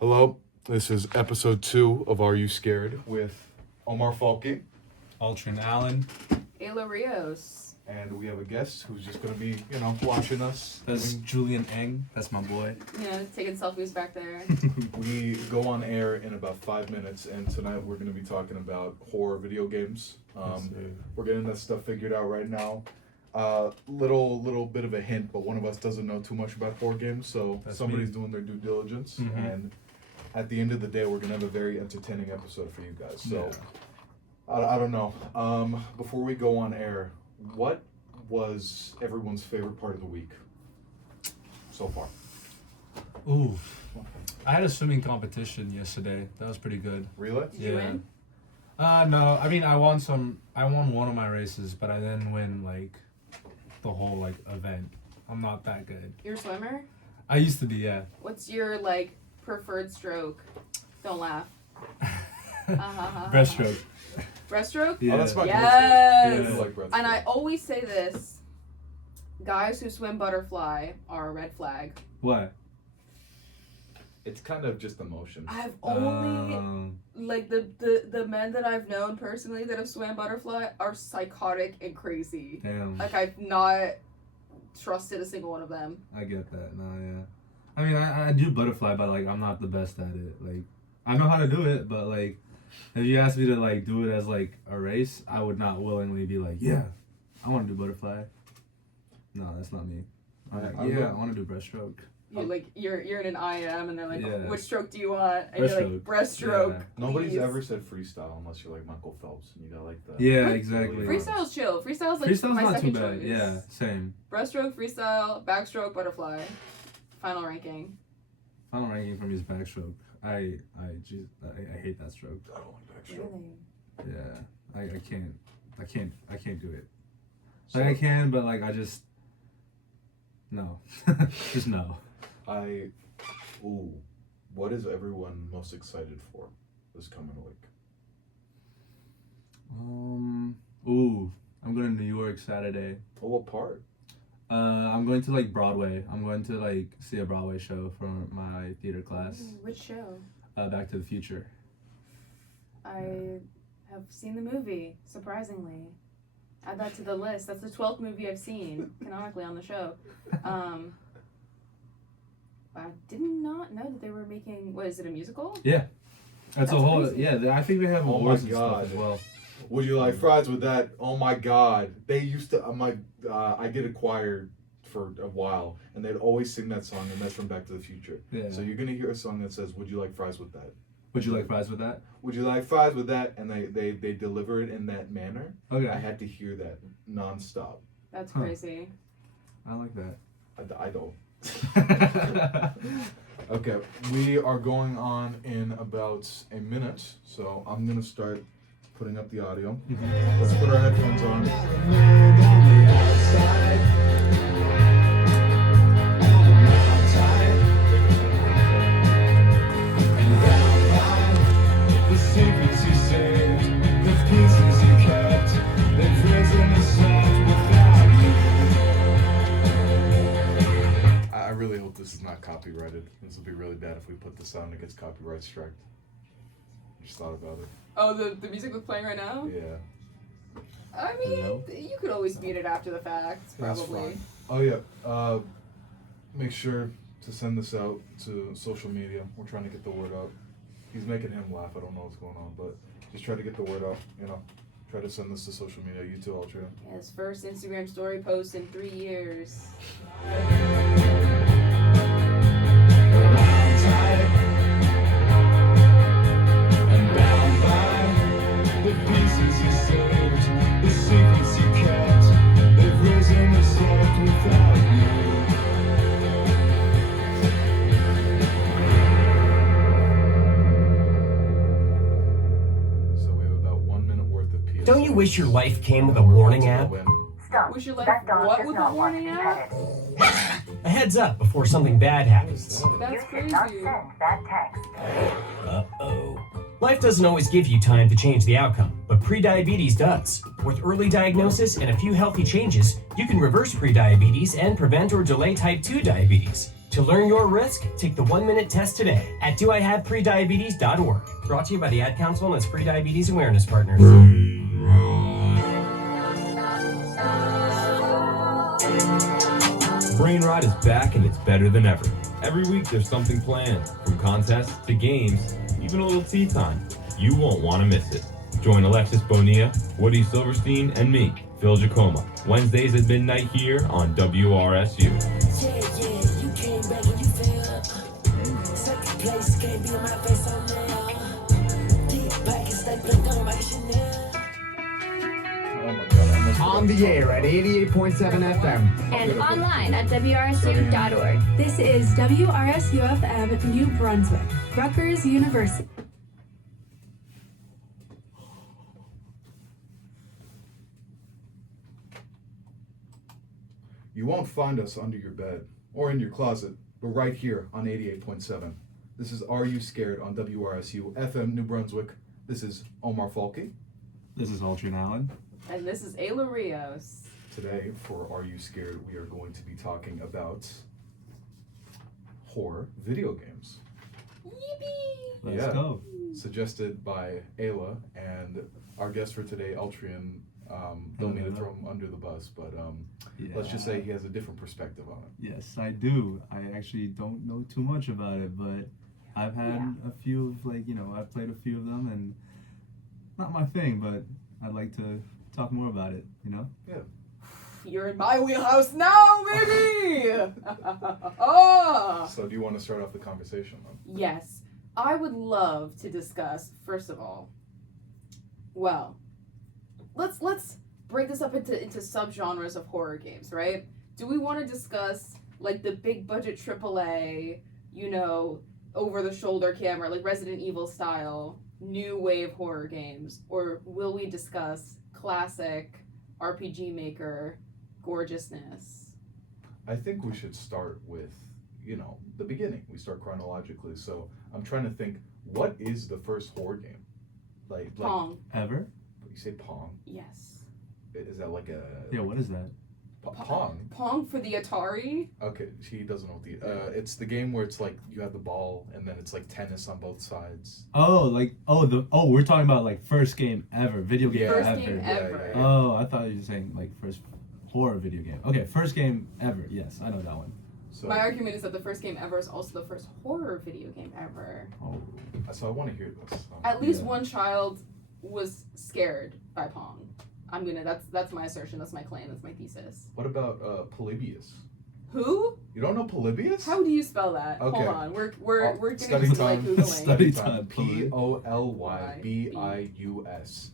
Hello, this is episode 2 of Are You Scared with Omar Falke. Altrin Allen. Ayla Rios. And we have a guest who's just going to be, watching us. That's Julian Eng. That's my boy. Taking selfies back there. We go on air in about 5 minutes, and tonight we're going to be talking about horror video games. We're getting that stuff figured out right now. Little bit of a hint, but one of us doesn't know too much about horror games, so That's somebody's me. doing their due diligence, Mhm. and at the end of the day, we're going to have a very entertaining episode for you guys. So, Yeah. I don't know. Before we go on air, what was everyone's favorite part of the week so far? Ooh. I had a swimming competition yesterday. That was pretty good. Really? Did you win? No. I mean, I won one of my races, but I didn't win the whole event. I'm not that good. You're a swimmer? I used to be, yeah. What's your preferred stroke? Don't laugh. Breaststroke. Breaststroke? Yeah. Oh, that's my Yes! go-to. I like breaststroke. And I always say this. Guys who swim butterfly are a red flag. What? It's kind of just emotion. I've only the men that I've known personally that have swam butterfly are psychotic and crazy. Damn. I've not trusted a single one of them. I get that. No, yeah. I mean, I do butterfly, but I'm not the best at it. I know how to do it, but if you ask me to do it as a race, I would not willingly be yeah, I want to do butterfly. No, that's not me. I'm I want to do breaststroke. You're in an IM and they're like, Yeah. which stroke do you want? And you're like, breaststroke. Yeah. Nobody's please." ever said freestyle unless you're like Michael Phelps and you got the... Yeah, What? exactly. Freestyle's chill. Freestyle's Freestyle's my not too second bad. choice. Yeah, same. Breaststroke, freestyle, backstroke, butterfly. Final ranking. Final ranking for me is backstroke. I hate that stroke. I don't want backstroke. Really? Yeah, I can't do it. So, I can, but I just no, just no. what is everyone most excited for this coming week? I'm going to New York Saturday. Oh, what part? I'm going to Broadway. I'm going to see a Broadway show for my theater class. Ooh, which show? Back to the Future. I have seen the movie, surprisingly. Add that to the list. That's the 12th movie I've seen, canonically, on the show. I did not know that they were making, what is it, a musical? Yeah, that's a That's whole. crazy. Yeah, I think they have Oh my awards and God. stuff as well. Would you like fries with that? Oh my God. They used to, I did a choir for a while and they'd always sing that song, and that's from Back to the Future. Yeah. So you're going to hear a song that says, would you like fries with that? Would you like fries with that? Would you like fries with that? And they deliver it in that manner. Okay. I had to hear that nonstop. That's Huh. crazy. I like that. I don't. Okay, we are going on in about a minute, so I'm gonna start putting up the audio. Let's put our headphones on. I really hope this is not copyrighted. This would be really bad if we put this on and it gets copyright striked. Just thought about it. Oh, the music that's playing right now? Yeah. I mean, No. you could always mute it after the fact, That's probably. fine. Oh yeah. Make sure to send this out to social media. We're trying to get the word out. He's making him laugh. I don't know what's going on, but just try to get the word out. Try to send this to social media. You too, Ultra. His first Instagram story post in 3 years. So we have about 1 minute worth of PS. Don't you wish your life came with a warning app? Stop. Wish your life That dog what does with a not want to warning be app? petted. A heads up before something bad happens. That's You crazy. should not send that text. Uh-oh. Life doesn't always give you time to change the outcome, but prediabetes does. With early diagnosis and a few healthy changes, you can reverse prediabetes and prevent or delay type 2 diabetes. To To learn your risk, take the 1-minute test today at doihaveprediabetes.org. Brought to you by the Ad Council and its prediabetes awareness partners. Brain Rot is back and it's better than ever. Every week there's something planned, from contests to games, even a little tea time. You won't want to miss it. Join Alexis Bonilla, Woody Silverstein, and me, Phil Giacomo, Wednesdays at midnight here on WRSU. You came back and you failed. Second place can't be on my face on now. Deep pockets, they blink on my Chanel. Oh my god, I almost On the air at 88.7 FM. And online at WRSU.org. This is WRSU-FM New Brunswick, Rutgers University. You won't find us under your bed or in your closet, but right here on 88.7. This is Are You Scared on WRSU FM New Brunswick. This is Omar Falke. This is Aldrin Allen. And this is Ayla Rios. Today, for Are You Scared, we are going to be talking about horror video games. Yippee! Let's Yeah. go. Suggested by Ayla, and our guest for today, Altrian. Don't mean to throw him under the bus, but let's just say he has a different perspective on it. Yes, I do. I actually don't know too much about it, but I've had a few of, I've played a few of them, and not my thing, but I'd like to talk more about it, Yeah. You're in my wheelhouse now, baby! Oh! So do you want to start off the conversation, then? Yes. I would love to discuss, first of all, well, let's break this up into subgenres of horror games, right? Do we want to discuss like the big budget AAA, over the shoulder camera, like Resident Evil style, new wave horror games, or will we discuss classic RPG Maker gorgeousness? I think we should start with, the beginning. We start chronologically. So I'm trying to think, what is the first horror game? Like Pong. Ever? You say Pong? Yes. Is that like a... Yeah, what is that? Pong? Pong for the Atari? Okay, he doesn't know what the... it's the game where it's like, you have the ball, and then it's like tennis on both sides. Oh, we're talking about like first game ever, video game First ever. game ever. Yeah. Oh, I thought you were saying like first horror video game. Okay, first game ever. Yes, I know that one. So, My argument is that the first game ever is also the first horror video game ever. Oh, so I want to hear this. At least Yeah. one child was scared by Pong. That's my assertion, that's my claim, that's my thesis. What about Polybius? Who? You don't know Polybius? How do you spell that? Okay. Hold on. We're gonna Study do like time. Googling. Study time. Polybius.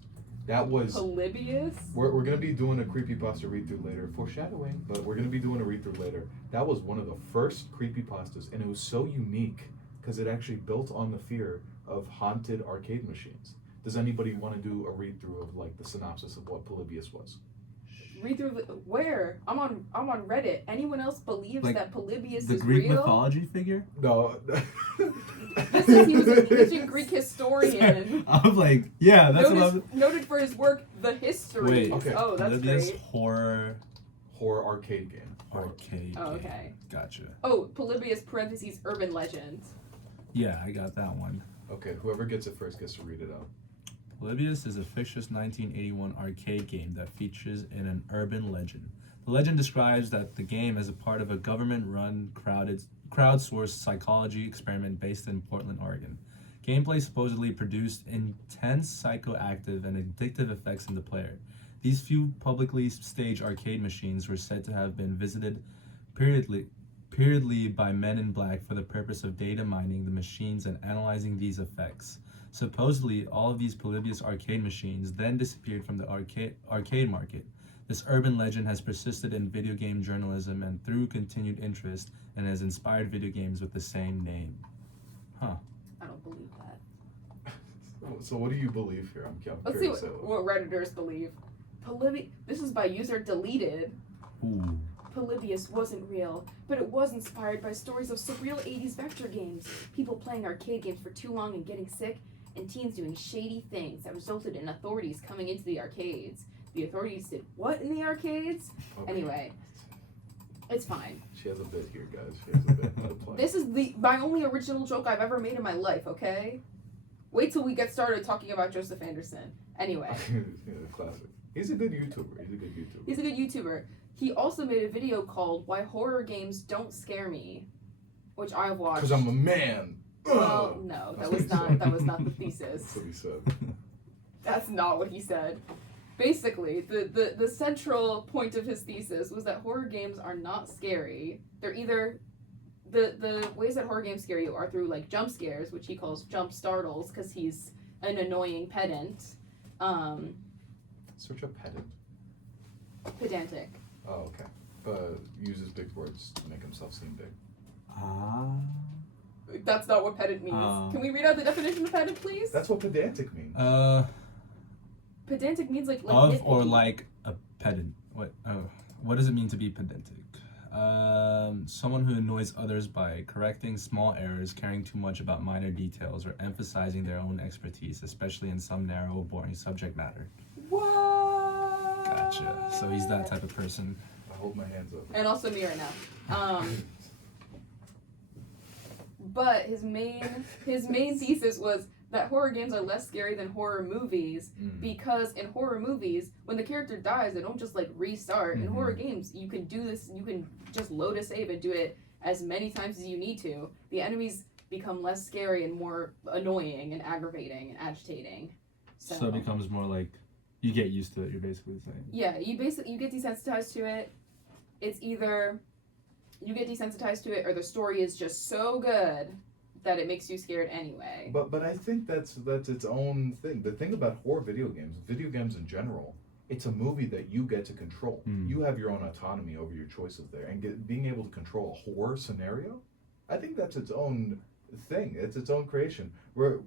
That was... Polybius? We're going to be doing a creepypasta read-through later. Foreshadowing, but we're going to be doing a read-through later. That was one of the first creepypastas, and it was so unique because it actually built on the fear of haunted arcade machines. Does anybody want to do a read-through of like the synopsis of what Polybius was? Read through where? I'm on Reddit. Anyone else believes Like, that Polybius the is Greek real? mythology figure? No. This says he was an ancient Greek historian. I'm like, yeah, that's what I'm... Noted for his work, The History. Wait, Okay. Oh, that's Polybius great. horror Horror arcade game. arcade Oh, game. okay. Gotcha. Oh, Polybius parentheses urban legend. Yeah, I got that one. Okay, whoever gets it first gets to read it out. Polybius is a fictitious 1981 arcade game that features in an urban legend. The legend describes that the game is a part of a government-run, crowdsourced psychology experiment based in Portland, Oregon. Gameplay supposedly produced intense psychoactive and addictive effects in the player. These few publicly staged arcade machines were said to have been visited periodically by men in black for the purpose of data mining the machines and analyzing these effects. Supposedly, all of these Polybius arcade machines then disappeared from the arcade market. This urban legend has persisted in video game journalism and through continued interest and has inspired video games with the same name. Huh. I don't believe that. So what do you believe here? I'm Let's see curious. what Redditors believe. This is by user deleted. Ooh. Polybius wasn't real, but it was inspired by stories of surreal 80s vector games, people playing arcade games for too long and getting sick, and teens doing shady things that resulted in authorities coming into the arcades. The authorities did what in the arcades? Okay. Anyway, It's fine. She has a bit here, guys. She has a bit. No play. This is my only original joke I've ever made in my life, okay? Wait till we get started talking about Joseph Anderson. Anyway. Yeah, classic. He's a good YouTuber. He's a good YouTuber. He also made a video called "Why Horror Games Don't Scare Me," which I've watched. Because I'm a man. Well, no, That's that was what he not. said. That was not the thesis. That's what he said. That's not what he said. Basically, the central point of his thesis was that horror games are not scary. They're either the ways that horror games scare you are through like jump scares, which he calls jump startles because he's an annoying pedant. Search up pedant. Pedantic. Oh, okay. Uses big words to make himself seem big. That's not what pedant means. Can we read out the definition of pedant, please? That's what pedantic means. Pedantic means like Of or nitpicky. like a pedant. What does it mean to be pedantic? Someone who annoys others by correcting small errors, caring too much about minor details, or emphasizing their own expertise, especially in some narrow, boring subject matter. What? Gotcha. So he's that type of person. I hold my hands up. And also me right now. But his main thesis was that horror games are less scary than horror movies because in horror movies, when the character dies, they don't just like restart. In horror games, you can do this. You can just load a save and do it as many times as you need to. The enemies become less scary and more annoying and aggravating and agitating. So it becomes more like you get used to it. You're basically saying. Yeah, you get desensitized to it. It's either you get desensitized to it or the story is just so good that it makes you scared anyway. But I think that's its own thing. The thing about horror video games in general, it's a movie that you get to control. You have your own autonomy over your choices there, and being able to control a horror scenario, I think that's its own thing. It's its own creation. We're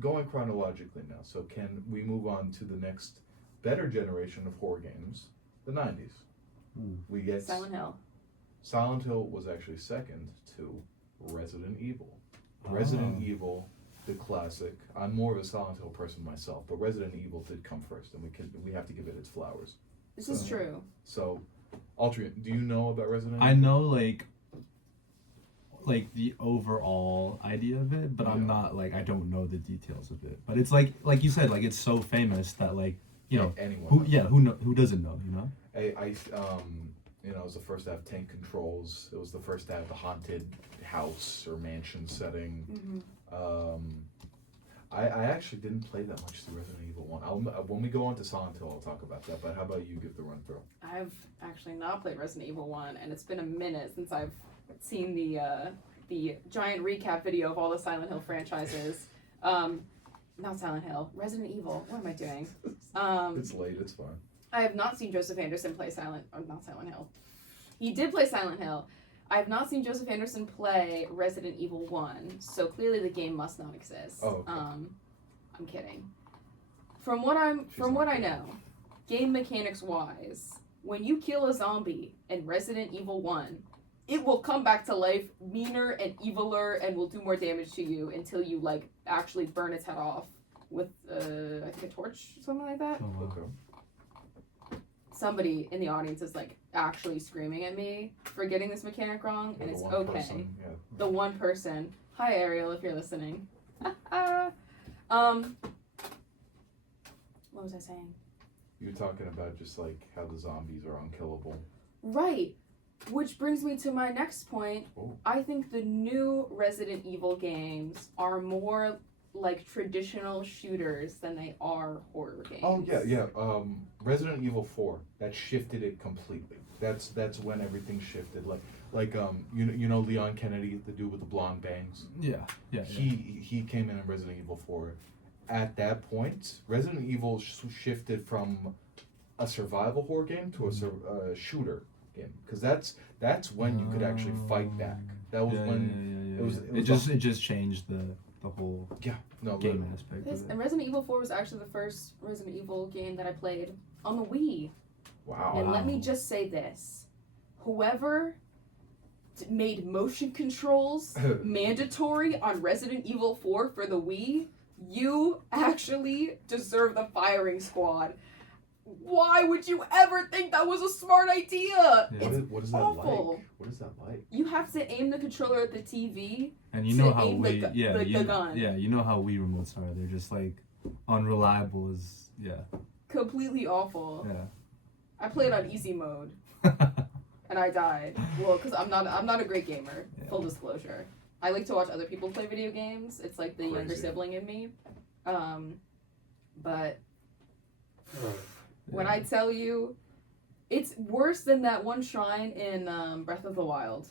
going chronologically now, so can we move on to the next better generation of horror games, the 90s? We get Silent Hill. Silent Hill was actually second to Resident Evil. Resident Evil, the classic. I'm more of a Silent Hill person myself, but Resident Evil did come first, and we have to give it its flowers. This is true. So, Altria, do you know about Resident Evil? I know like the overall idea of it, but I'm not like I don't know the details of it. But it's like you said, like it's so famous that like you know anyone who doesn't know, you know? It was the first to have tank controls. It was the first to have the haunted house or mansion setting. I actually didn't play that much through Resident Evil 1. When we go on to Silent Hill, I'll talk about that. But how about you give the run through? I've actually not played Resident Evil 1, and it's been a minute since I've seen the giant recap video of all the Silent Hill franchises. Not Silent Hill, Resident Evil. What am I doing? It's late. It's fine. I have not seen Joseph Anderson play not Silent Hill. He did play Silent Hill. I have not seen Joseph Anderson play Resident Evil 1, so clearly the game must not exist. Oh, okay. I'm kidding. From what I know, game mechanics wise, when you kill a zombie in Resident Evil 1, it will come back to life meaner and eviler and will do more damage to you until you like actually burn its head off with I think a torch or something like that. Okay. Somebody in the audience is like actually screaming at me for getting this mechanic wrong, and it's okay. Person, yeah. The one person. Hi Ariel, if you're listening. What was I saying? You're talking about just like how the zombies are unkillable. Right. Which brings me to my next point. Oh. I think the new Resident Evil games are more like traditional shooters than they are horror games. Oh yeah. Resident Evil 4, that shifted it completely. That's when everything shifted. Like you know Leon Kennedy, the dude with the blonde bangs. Yeah. He came in Resident Evil 4. At that point, Resident Evil shifted from a survival horror game to a shooter game, because that's when you could actually fight back. That was it just changed the whole game aspect of it. And Resident Evil 4 was actually the first Resident Evil game that I played on the Wii. Wow. And let me just say this. Whoever made motion controls mandatory on Resident Evil 4 for the Wii, you actually deserve the firing squad. Why would you ever think that was a smart idea? Yeah. It's What is that awful. like? What is that like? You have to aim the controller at the TV. And you To know how aim the we, gu- yeah, the you, gun. yeah, you know how Wii remotes are. They're just like unreliable as, yeah, Completely awful. yeah. I played on easy mode and I died. Well, because I'm not a great gamer. Yeah. Full disclosure. I like to watch other people play video games. It's like the younger Crazy. sibling in me. But when Yeah. I tell you, it's worse than that one shrine in Breath of the Wild.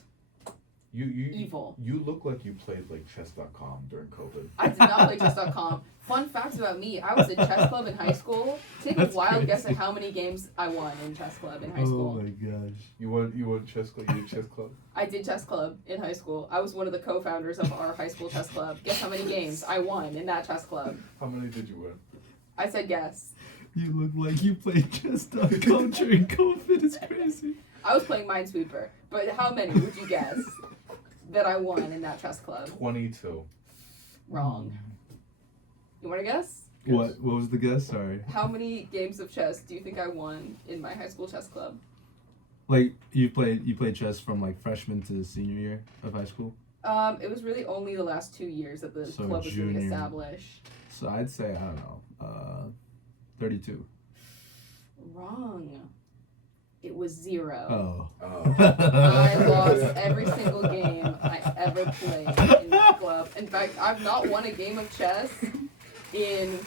You Evil. You look like you played like chess.com during COVID. I did not play chess.com. Fun fact about me, I was in chess club in high school. Take a That's wild guess crazy. at how many games I won in chess club in high Oh school. my gosh. You won chess club. You did chess club. I did chess club in high school. I was one of the co-founders of our high school chess club. Guess how many games I won in that chess club? How many did you win? I said guess. You look like you played chess.com during COVID. It's crazy. I was playing Minesweeper. But how many would you guess that I won in that chess club? 22. Wrong. You want to guess? What was the guess? Sorry. How many games of chess do you think I won in my high school chess club? Like you played chess from like freshman to senior year of high school. It was really only the last 2 years that the So club was really junior. established. So I'd say, I don't know, 32. Wrong. It was 0. Oh. Oh. I lost every single game I ever played in the club. In fact, I've not won a game of chess in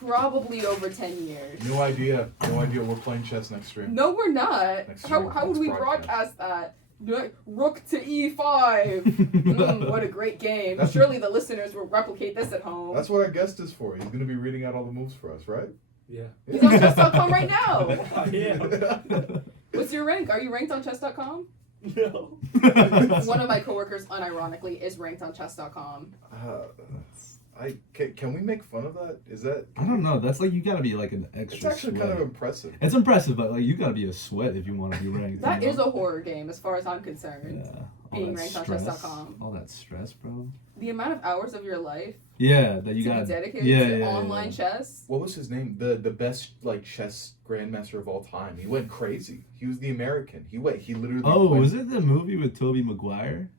probably over 10 years. No idea. No idea. We're playing chess next stream. No, we're not. Next How year, would let's we broadcast. broadcast that? Rook to e5. What a great game. That's- Surely the listeners will replicate this at home. That's what our guest is for. He's going to be reading out all the moves for us, right? Yeah. He's on chess.com right now. Yeah. What's your rank? Are you ranked on chess.com? No. One of my coworkers, unironically, is ranked on chess.com. Can we make fun of that? Is that? I don't know. That's like you gotta be like an extra. It's actually sweat. kind of impressive. It's impressive, but like you gotta be a sweat if you want to be ranked. That you is know? a horror game as far as I'm concerned. Yeah. being that ranked on stress, chess.com. All that stress, bro. The amount of hours of your life Yeah, that you to got be dedicated yeah, to yeah, online yeah. chess. What was his name? The best like chess grandmaster of all time. He went crazy. He was the American. He literally. Oh, went, was it the movie with Tobey Maguire?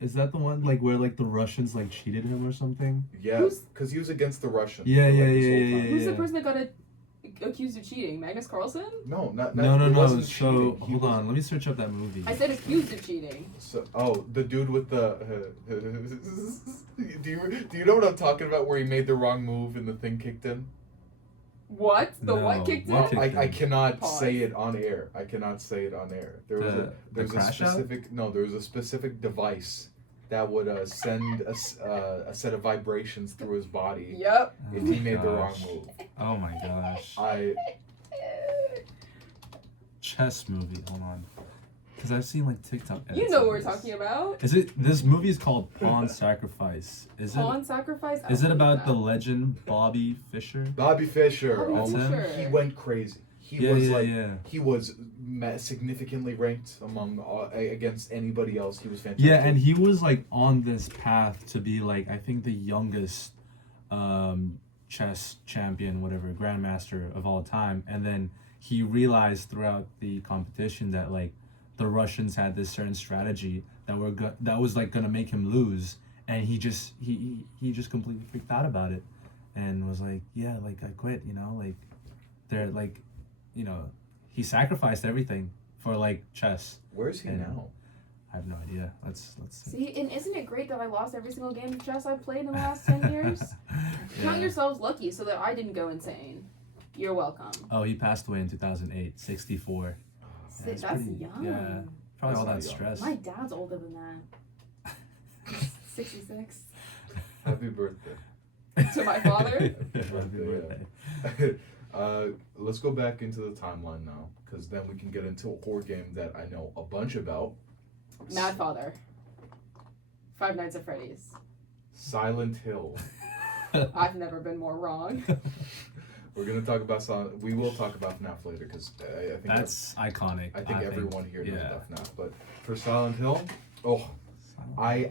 Is that the one like where like the Russians like cheated him or something? Yeah, Who's- because he was against the Russians. Yeah, for, yeah, like, this yeah, whole yeah, time. yeah. Who's the person that got accused of cheating? Magnus Carlsen? No, not No, it no. wasn't So cheating. He hold was- on, let me search up that movie. I said accused of cheating. So, the dude with the. do you know what I'm talking about? Where he made the wrong move and the thing kicked in. What? The No, what kicked what in? kicked I in? cannot Pause. say it on air. I cannot say it on air. There was The there's a crash out? specific there was a specific device that would send a set of vibrations through his body Yep. if Oh he my made the wrong gosh. move. Oh my gosh. Chess movie. Hold on. Because I've seen like TikTok. You edits know of what we're this. talking about. Is it? This movie is called Pawn Sacrifice. Is Pawn sacrifice? I Is it don't about the know. legend Bobby Fischer? Bobby Fischer. Bobby Oh, Fischer. he went crazy. He Yeah, was yeah, like yeah. he was significantly ranked among against anybody else. He was fantastic. Yeah, and he was like on this path to be like I think the youngest chess champion, whatever, grandmaster of all time. And then he realized throughout the competition that like the Russians had this certain strategy that was like gonna make him lose, and he just completely freaked out about it, and was like, yeah, like I quit, you know, like they're like, you know, he sacrificed everything for like chess. Where's he And- now? I have no idea. Let's See, and isn't it great that I lost every single game of chess I've played in the last 10 years? Count Yeah. yourselves lucky so that I didn't go insane. You're welcome. Oh, he passed away in 2008, 64. See, That's that's pretty- young. yeah. Probably That's all not that young. stress. My dad's older than that. 66. Happy birthday. To my father? Happy birthday. Let's go back into the timeline now, because then we can get into a horror game that I know a bunch about. Mad Father. Five Nights at Freddy's. Silent Hill. I've never been more wrong. We're gonna talk about Silent. We will talk about FNAF later, because I think That's iconic. I think everyone here knows yeah. about FNAF. But for Silent Hill, I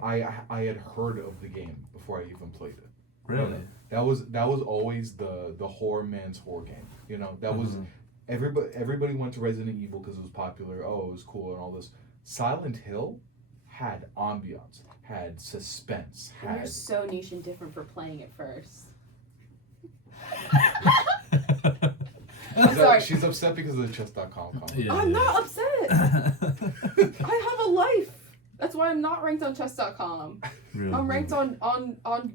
had heard of the game before I even played it. Really? That was always the horror man's horror game. You know, that was Mhm. Everybody went to Resident Evil because it was popular. Oh, it was cool and all this. Silent Hill had ambiance, had suspense, And you're had so niche and different for playing it first. I'm sorry. She's upset because of the chess.com comment. Yeah. I'm not upset. I have a life. That's why I'm not ranked on chess.com. Really, I'm ranked on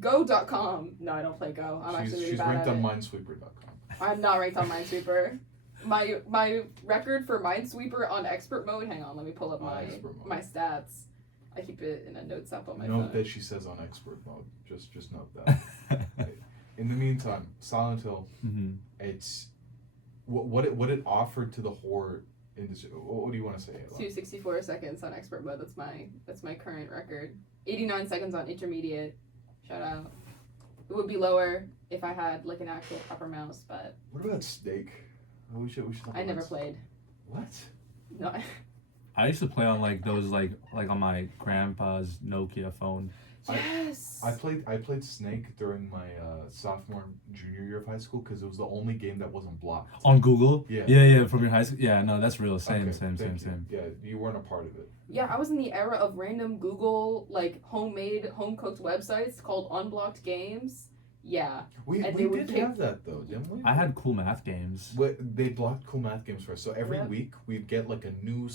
go.com. No, I don't play Go. I'm actually really She's bad ranked at on it. minesweeper.com. I'm not ranked on Minesweeper. My record for Minesweeper on expert mode. Hang on, let me pull up Expert mode. my stats. I keep it in a notes app on my Note phone. that she says on expert mode. Just note that. In the meantime, Silent Hill. Mhm. It's what it offered to the horror industry. What do you want to say, Ayla? 264 seconds on expert mode. That's my current record. 89 seconds on intermediate. Shout out. It would be lower if I had like an actual proper mouse, but What about Snake? Oh, we should talk I about never this. played. What? No. I used to play on like those like on my grandpa's Nokia phone. Yes. I played Snake during my sophomore and junior year of high school because it was the only game that wasn't blocked. On Google? Yeah. Yeah, from your high school. Yeah, no, that's real. Same. Thank you. Yeah, you weren't a part of it. Yeah, I was in the era of random Google like homemade, home cooked websites called Unblocked Games. Yeah. We And they would did pick- have that though, didn't we? I had cool math games. They blocked cool math games for us. So every Yep. week we'd get like a new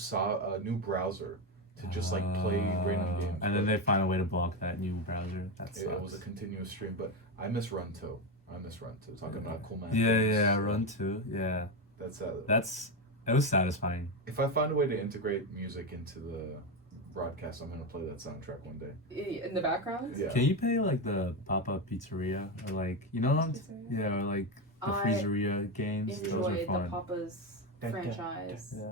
browser to just like play random games. And then they find a way to block that new browser. That sucks. It was a continuous stream, but I miss Run 2. Talking about cool math Yeah, games. yeah, Run 2. Yeah. That's It was satisfying. if I find a way to integrate music into the broadcast, I'm gonna play that soundtrack one day. In the background? Yeah. Can you play like the Papa Pizzeria or like you know what I'm Pizzeria? yeah or like the I Freezeria games? Those are Enjoy the fun. Papa's Dun, dun, franchise. Yeah.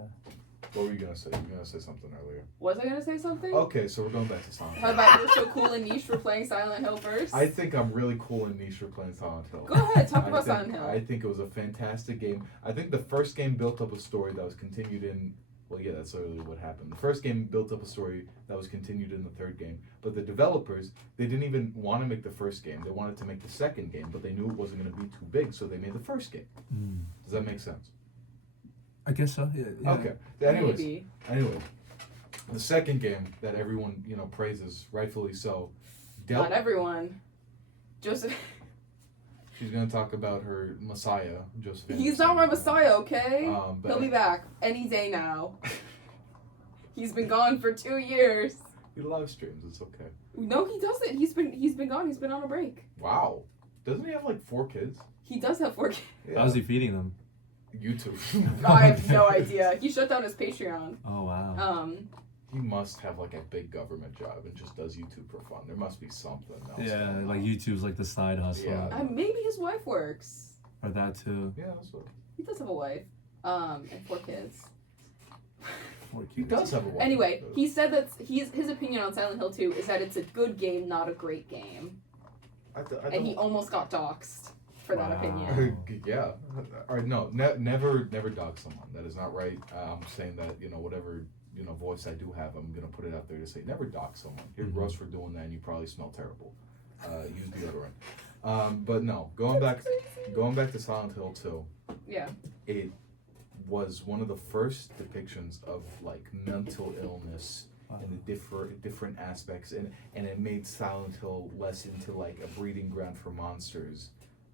What were you gonna say? You were gonna say something earlier. Was I gonna say something? Okay, so we're going back to Silent How Hill. about you're so cool and niche for playing Silent Hill first? I think I'm really cool and niche for playing Silent Hill. Go ahead, talk I about think- Silent Hill. I think it was a fantastic game. I think the first game built up a story that was continued in. Well, yeah, that's literally what happened. The first game built up a story that was continued in the third game. But the developers, they didn't even want to make the first game. They wanted to make the second game, but they knew it wasn't going to be too big, so they made the first game. Does that make sense? I guess so. Yeah. Okay. Anyways, Maybe. anyway, the second game that everyone praises, rightfully so. Not everyone. Joseph. She's gonna talk about her Messiah, Joseph. He's Anderson. not my Messiah, okay? But He'll be back any day now. He's been gone for 2 years. He live streams. It's okay. No, he doesn't. He's been gone. He's been on a break. Wow. Doesn't he have like 4 kids? He does have 4 kids. Yeah. How's he feeding them? YouTube. I have no idea. He shut down his Patreon. Oh wow. He must have like a big government job and just does YouTube for fun. There must be something else. Yeah, going like on. YouTube's like the side hustle. Yeah. Maybe his wife works. Or that too. Yeah, that's what. He does have a wife. And 4 kids. He does have a wife. Anyway, he said that his opinion on Silent Hill 2 is that it's a good game, not a great game. And he almost got doxxed for that opinion. Yeah. Or no, never dog someone. That is not right. I'm saying that whatever voice I do have, I'm gonna put it out there to say never dog someone. You're gross for doing that, and you probably smell terrible. Use deodorant. But no, going back to Silent Hill 2. Yeah. It was one of the first depictions of like mental illness and the different aspects, and it made Silent Hill less into like a breeding ground for monsters,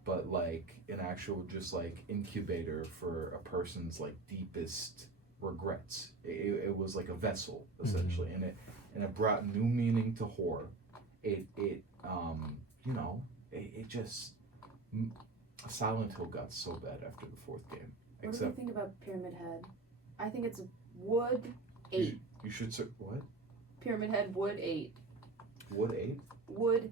but like an actual just like incubator for a person's like deepest regrets. It was like a vessel essentially, and it brought new meaning to horror. It just Silent Hill got so bad after the 4th game. What do you think about Pyramid Head? I think it's Wood 8. You should say what? Pyramid Head Wood 8. Wood 8? Wood,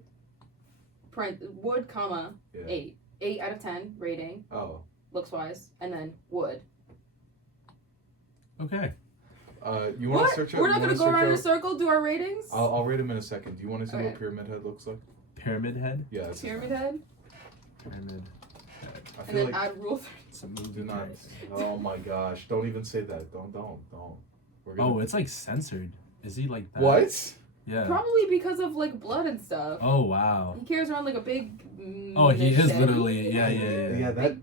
comma, Yeah. 8. 8 out of 10 rating. Oh. Looks wise. And then Wood. Okay. You want What? to search out? We're not going to go around in a circle, do our ratings? I'll rate him in a second. Do you want to see Okay. what Pyramid Head looks like? Pyramid Head? Yeah. That's Pyramid Head. Pyramid. I And feel then like add Rule 30. It's a movie. do not. Oh my gosh! Don't even say that. Don't. We're Oh, it's like censored. Is he like that? What? Yeah. Probably because of like blood and stuff. Oh wow. He carries around like a big. Oh, he is machete. literally. Yeah. Yeah. That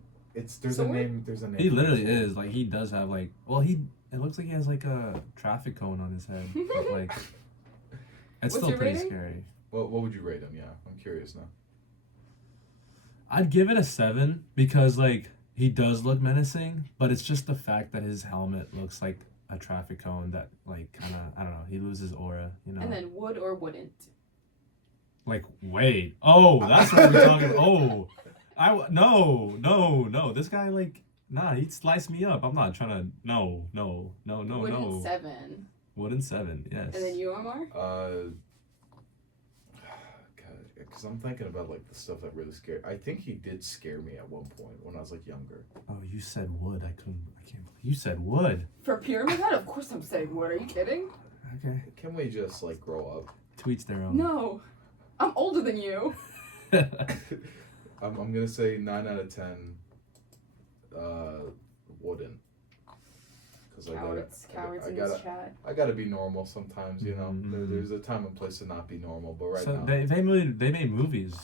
There's Sword? a name. There's a name. He for literally this one. is like he does have like it looks like he has like a traffic cone on his head. But like it's What's still your pretty rating? scary. What would you rate him? Yeah, I'm curious now. I'd give it a 7 because like he does look menacing, but it's just the fact that his helmet looks like a traffic cone that like kind of I don't know, he loses aura, you know. And then would or wouldn't. Like wait, oh, that's what we're talking about. Oh, no, this guy like nah, he'd slice me up. I'm not trying to no. Wouldn't 7. Wooden 7, yes. And then you, Omar? Because I'm thinking about like the stuff that really scared. I think he did scare me at one point when I was like younger. Oh, you said wood. I can't. You said wood. For Pyramid Head? Of course I'm saying wood. Are you kidding? Okay. Can we just like grow up? To each their own. No. I'm older than you. I'm gonna say 9 out of 10. Wouldn't. Because Cowards in this chat. I gotta be normal sometimes, you know. Mhm. There's a time and place to not be normal, but right So now, they made movies.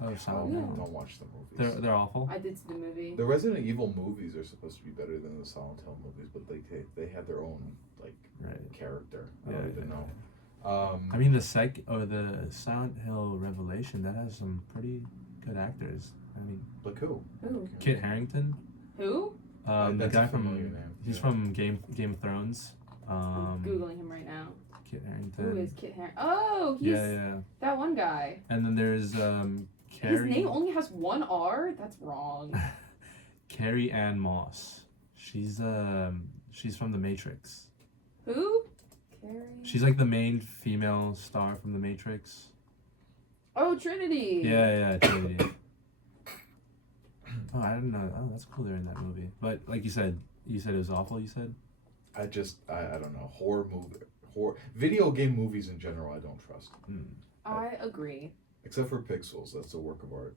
Oh, Silent yeah. Hill. don't watch the movies. They're awful. I did see the movie. The Resident Evil movies are supposed to be better than the Silent Hill movies, but they have their own like Right. character. I Yeah, don't even yeah, know. I mean the Silent Hill Revelation that has some pretty good actors. I mean Like who? Who? Kit Harington. Who? The That's guy a from familiar name, he's yeah. from Game of Thrones. I'm Googling him right now. Kit Harington. Who is Kit Harington? Oh, he's Yeah. that one guy. And then there's His name only has one R? That's wrong. Carrie Ann Moss. She's from The Matrix. Who? Carrie? She's like the main female star from The Matrix. Oh, Trinity. Yeah, Trinity. Oh, I didn't know. Oh, that's cool. They're in that movie. But like you said it was awful. You said. I don't know. Horror video game movies in general I don't trust. I agree. Except for Pixels, that's a work of art.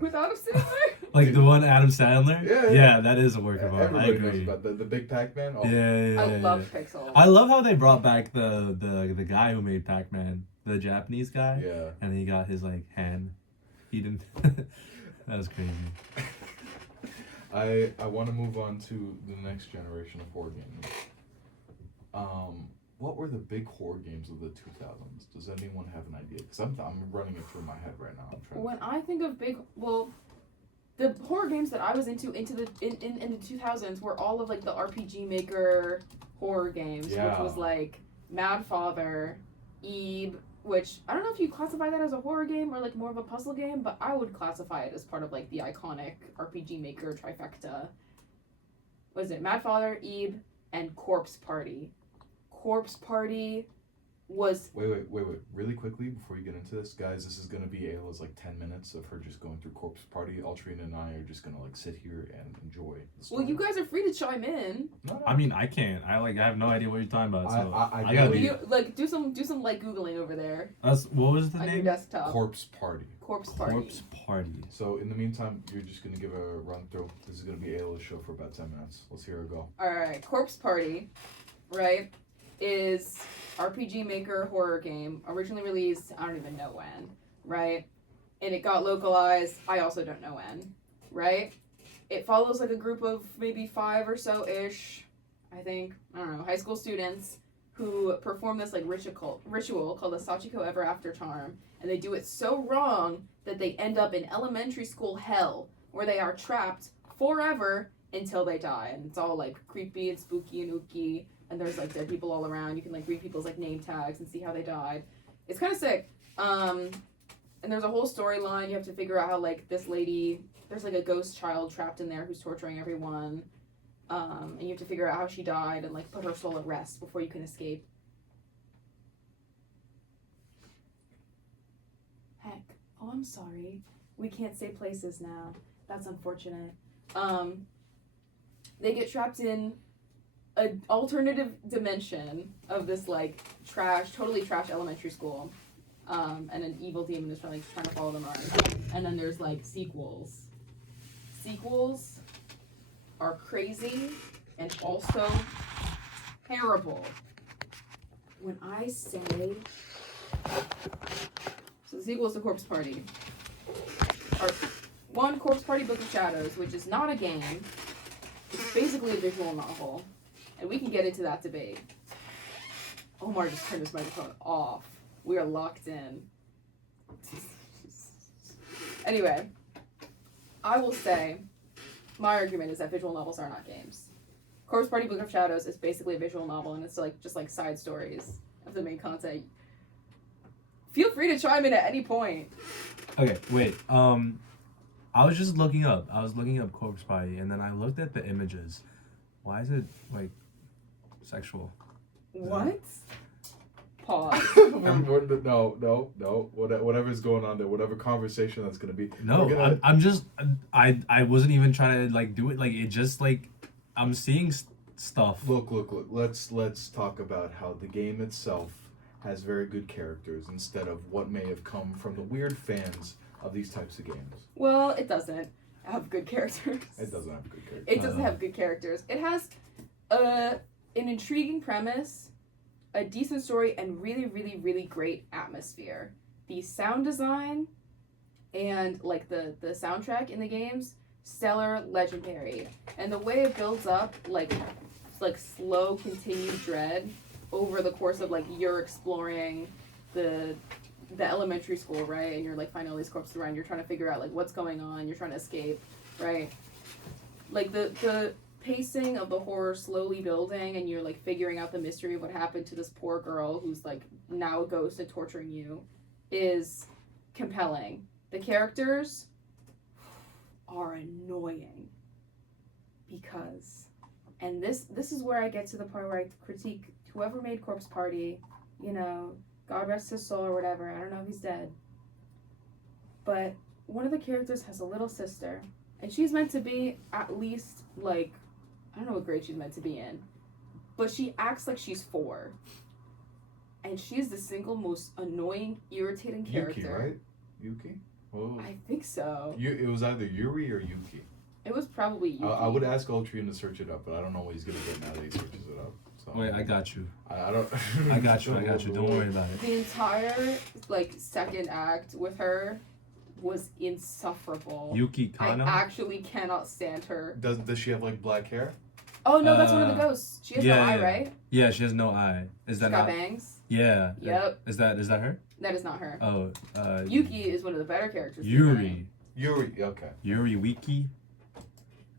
Without a Sandler? Like the one Adam Sandler. Yeah. Yeah, that is a work of art. I Everybody knows agree. about the Big Pac-Man. Oh, Yeah. I love Pixels. I love how they brought back the guy who made Pac-Man, the Japanese guy. Yeah. And he got his like hand. He didn't. That was crazy. I want to move on to the next generation of horror games. What were the big horror games of the 2000s? Does anyone have an idea? Because I'm running it through my head right now. I'm trying. When I think of the horror games that I was into in the 2000s were all of like the RPG Maker horror games, which Yeah. was like Mad Father, Eve, which I don't know if you classify that as a horror game or like more of a puzzle game, but I would classify it as part of like the iconic RPG Maker trifecta. What is it? Mad Father, Eve, and Corpse Party. Corpse Party was Wait. Really quickly before you get into this, guys, this is going to be Ayla's like 10 minutes of her just going through Corpse Party. Altrina and I are just going to like sit here and enjoy the story. well, you guys are free to chime in. No. I mean, I can't. I have no idea what you're talking about. So I gotta really- be. You like do some like Googling over there What was the on your name? desktop. Corpse Party. Corpse Party. Corpse Party. So in the meantime, you're just going to give a run through. This is going to be Ayla's show for about 10 minutes. Let's hear her go. All right, Corpse Party, right, is RPG Maker horror game originally released. I don't even know when, right, and it got localized. I also don't know when, right. It follows like a group of maybe 5 or so ish, I think. I don't know, high school students who perform this like ritual called the Sachiko Ever After Charm, and they do it so wrong that they end up in elementary school hell, where they are trapped forever until they die, and it's all like creepy and spooky and ooky, and there's like dead people all around. You can like read people's like name tags and see how they died. It's kind of sick. And there's a whole storyline. You have to figure out how like this lady, there's like a ghost child trapped in there who's torturing everyone. And you have to figure out how she died and like put her soul at rest before you can escape. Heck. Oh, I'm sorry. We can't say places now. That's unfortunate. They get trapped in an alternative dimension of this like totally trash elementary school. And an evil demon is trying to follow them around. And then there's like sequels. Sequels are crazy and also terrible. When I say, so the sequels to Corpse Party are One, Corpse Party Book of Shadows, which is not a game. It's basically a visual novel. And we can get into that debate. Omar just turned his microphone off. We are locked in. Anyway, I will say, my argument is that visual novels are not games. Corpse Party Book of Shadows is basically a visual novel, and it's like just like side stories of the main content. Feel free to chime in at any point. Okay, wait. I was just looking up. I was looking up Corpse Party, and then I looked at the images. Why is it like sexual? What? Pause. No. Whatever's going on there, whatever conversation that's gonna be. No, I'm just. I wasn't even trying to like do it. Like it just like I'm seeing stuff. Look. Let's talk about how the game itself has very good characters instead of what may have come from the weird fans of these types of games. Well, it doesn't have good characters. It doesn't have good characters. It doesn't have good characters. It has an intriguing premise, a decent story, and really, really, really great atmosphere. The sound design and like the soundtrack in the games, stellar, legendary. And the way it builds up like slow continued dread over the course of like you're exploring the elementary school, right? And you're like finding all these corpses around, you're trying to figure out like what's going on, you're trying to escape, right? Like the pacing of the horror slowly building, and you're like figuring out the mystery of what happened to this poor girl who's like now a ghost and torturing you, is compelling. The characters are annoying because, and this is where I get to the part where I critique whoever made Corpse Party, you know, God rest his soul or whatever. I don't know if he's dead. But one of the characters has a little sister, and she's meant to be at least like, I don't know what grade she's meant to be in, but she acts like she's 4. And she's the single most annoying, irritating character. Yuki, right? Yuki? Oh. I think so. It was either Yuri or Yuki. It was probably Yuki. I would ask Ultrian to search it up, but I don't know what he's gonna get now that he searches it up. So Wait, I got you. I don't. I got you. Don't worry about it. The entire like second act with her was insufferable. Yuki Kano? I actually cannot stand her. Does she have like black hair? Oh no, that's one of the ghosts. She has no eye, right? Yeah, she has no eye. Is that She's got not? bangs. Yeah. Yep. Is that her? That is not her. Oh. Yuki is one of the better characters. Yuri. Okay. Yuri Wiki.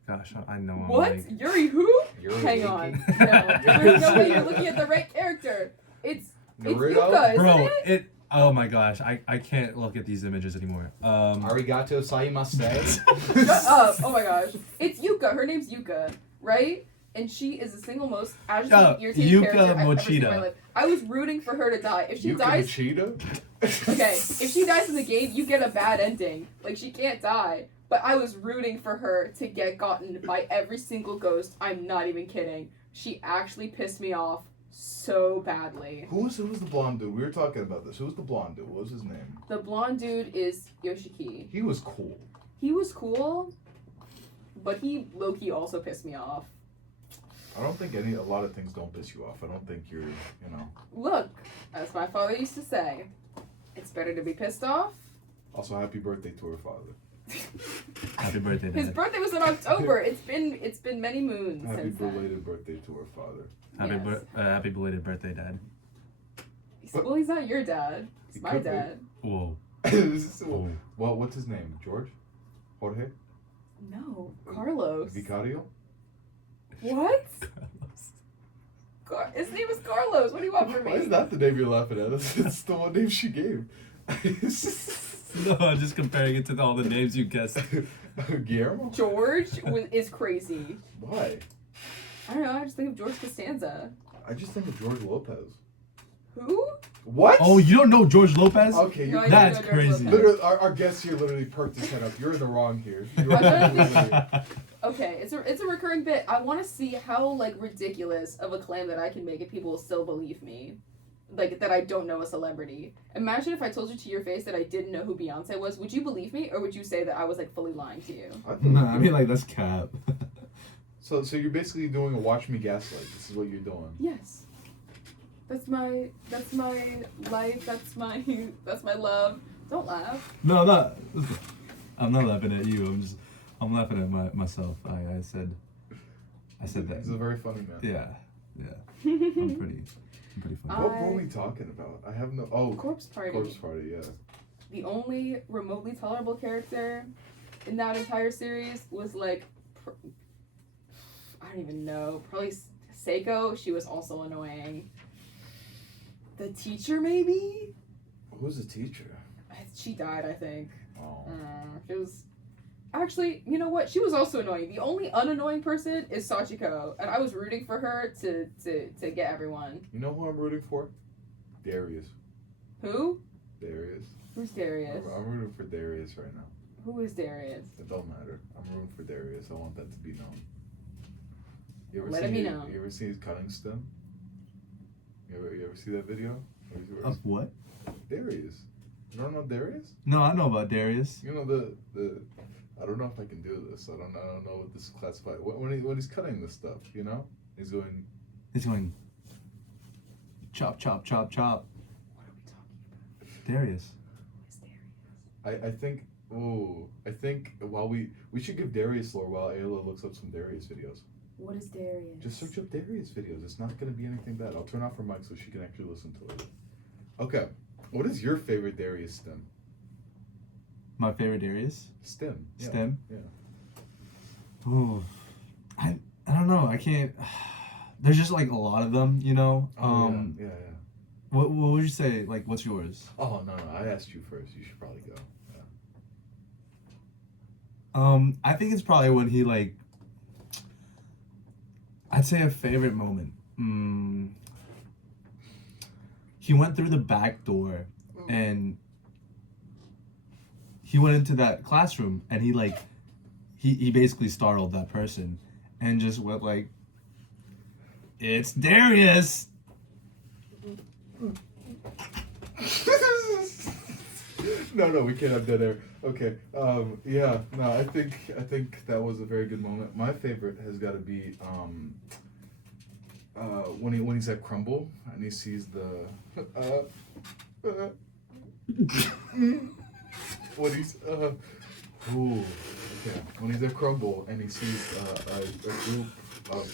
Gosh, I know. What? Yuri who? Yuri Hang Wiki. on. No, there's no way you're looking at the right character. It's Naruto? Yuka, isn't Bro, it? Oh my gosh, I can't look at these images anymore. Arigato saimase. Shut up! Oh my gosh, it's Yuka. Her name's Yuka, right? And she is the single most agitating, irritating Yuka character I've ever seen in Mochida. my life. I was rooting for her to die. If she Yuka dies, Machida? okay. If she dies in the game, you get a bad ending. Like she can't die. But I was rooting for her to get gotten by every single ghost. I'm not even kidding. She actually pissed me off so badly. Who's the blonde dude? We were talking about this. Who's the blonde dude? What was his name? The blonde dude is Yoshiki. He was cool. He was cool, but he low-key also pissed me off. I don't think a lot of things don't piss you off. I don't think you're, Look, as my father used to say, it's better to be pissed off. Also, happy birthday to her father. Happy birthday, Dad. His birthday was in October. It's been many moons Happy since then. belated birthday to her father. Happy belated birthday, Dad. Well, he's not your dad. He's He my could be. dad. Whoa. Well, what's his name? George? Jorge? No, Carlos. Vicario? What? His name is Carlos. What do you want from me? Why is that the name you're laughing at? It's the one name she gave. No, I'm just comparing it to all the names you guessed. Guillermo? George is crazy. Why? I don't know. I just think of George Costanza. I just think of George Lopez. Who? What? Oh, you don't know George Lopez? Okay, No, I that's don't know George crazy. Lopez. literally, our guest here literally perked his head up. You're in the wrong here. You're Okay, it's a recurring bit. I want to see how like ridiculous of a claim that I can make and people will still believe me. Like that I don't know a celebrity. Imagine if I told you to your face that I didn't know who Beyonce was. Would you believe me, or would you say that I was like fully lying to you? Nah, I mean like that's cap. So you're basically doing a watch me gaslight. This is what you're doing. Yes. That's my life. That's my love. Don't laugh. No. I'm not laughing at you. I'm laughing at myself. I said that. He's a very funny man. Yeah. I'm pretty funny. What were we talking about? I have no. Oh, Corpse Party. Corpse Party. Yeah. The only remotely tolerable character in that entire series was like, I don't even know, probably Seiko. She was also annoying. The teacher, maybe? Who's the teacher? She died, I think. Oh. She was. Actually, you know what? She was also annoying. The only unannoying person is Sachiko, and I was rooting for her to get everyone. You know who I'm rooting for? Darius. Who? Darius. Who's Darius? I'm rooting for Darius right now. Who is Darius? It don't matter. I'm rooting for Darius. I want that to be known. You ever Let see it be known. You ever see his cutting stem? You ever see that video? Of what? Darius. You don't know Darius? No, I know about Darius. You know the I don't know if I can do this. I don't know what this is classified. When he's cutting this stuff, you know, he's going chop chop chop chop. What are we talking about? Darius. Who is Darius? I think while we should give Darius lore while Ayla looks up some Darius videos. What is Darius? Just search up Darius videos. It's not gonna be anything bad. I'll turn off her mic so she can actually listen to it. Okay. What is your favorite Darius stem? My favorite Darius? Stem. Yeah. Stem? Yeah. Oh, I don't know. I can't. There's just like a lot of them, you know. Yeah. What would you say? Like, what's yours? Oh no, I asked you first. You should probably go. Yeah. I think it's probably when he like. I'd say a favorite moment. He went through the back door, and he went into that classroom, and he like, he basically startled that person, and just went like, "It's Darius." No, we can't have dead air. Okay. Yeah. No, I think that was a very good moment. My favorite has got to be when he's at Crumble and he sees the when he's when he's at Crumble and he sees a group of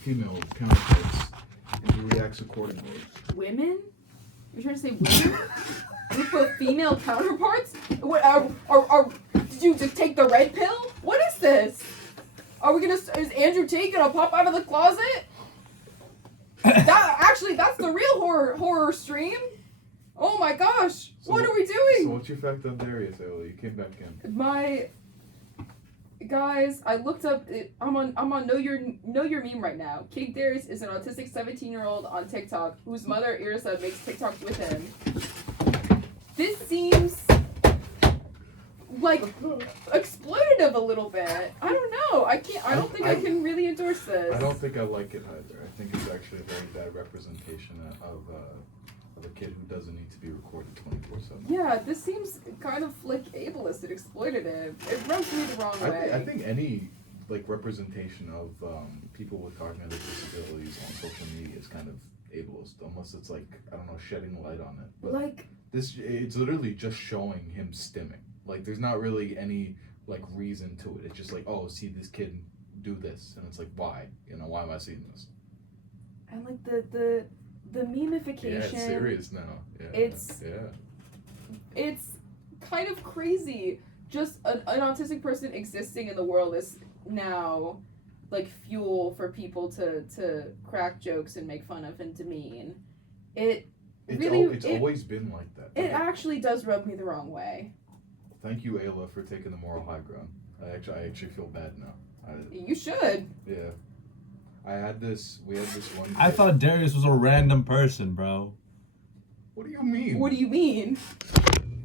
female counterparts and he reacts accordingly. Women? You're trying to say women? Group of female counterparts? What did you just take the red pill? What is this? Is Andrew Tate gonna pop out of the closet? That's the real horror stream. Oh my gosh, So what are we doing? So what's your fact on Darius, Ayla? You came back in. Guys, I looked up. I'm on Know Your Meme right now. King Darius is an autistic 17-year-old on TikTok whose mother Irisa makes TikToks with him. This seems like exploitative a little bit. I don't know. I don't think I can really endorse this. I don't think I like it either. I think it's actually a very bad representation of a kid who doesn't need to be recorded 24/7. Yeah, this seems kind of like ableist and exploitative. It rubs me the wrong way. I think any like representation of people with cognitive disabilities on social media is kind of ableist, unless it's like, I don't know, shedding light on it. But like it's literally just showing him stimming. Like there's not really any like reason to it. It's just like, oh, see this kid do this, and it's like, why? You know, why am I seeing this? and like the memification. Yeah, it's serious now. Yeah. It's kind of crazy. Just an autistic person existing in the world is now like fuel for people to crack jokes and make fun of and demean. It's always been like that. It actually does rub me the wrong way. Thank you, Ayla, for taking the moral high ground. I actually feel bad now. You should. Yeah. We had this one. I thought Darius was a random person, bro. What do you mean? What do you mean?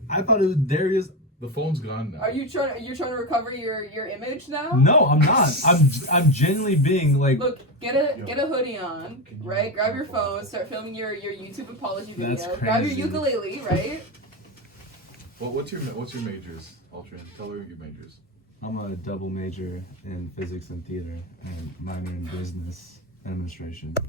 I thought it was Darius. The phone's gone now. You're trying to recover your image now? No, I'm not. I'm genuinely being like. Look, get a hoodie on, right? Grab your phone, start filming your YouTube apology video. That's Grab your crazy. ukulele, right? Well, what's your majors, Altrin? Tell her your majors. I'm a double major in physics and theater and minor in business administration.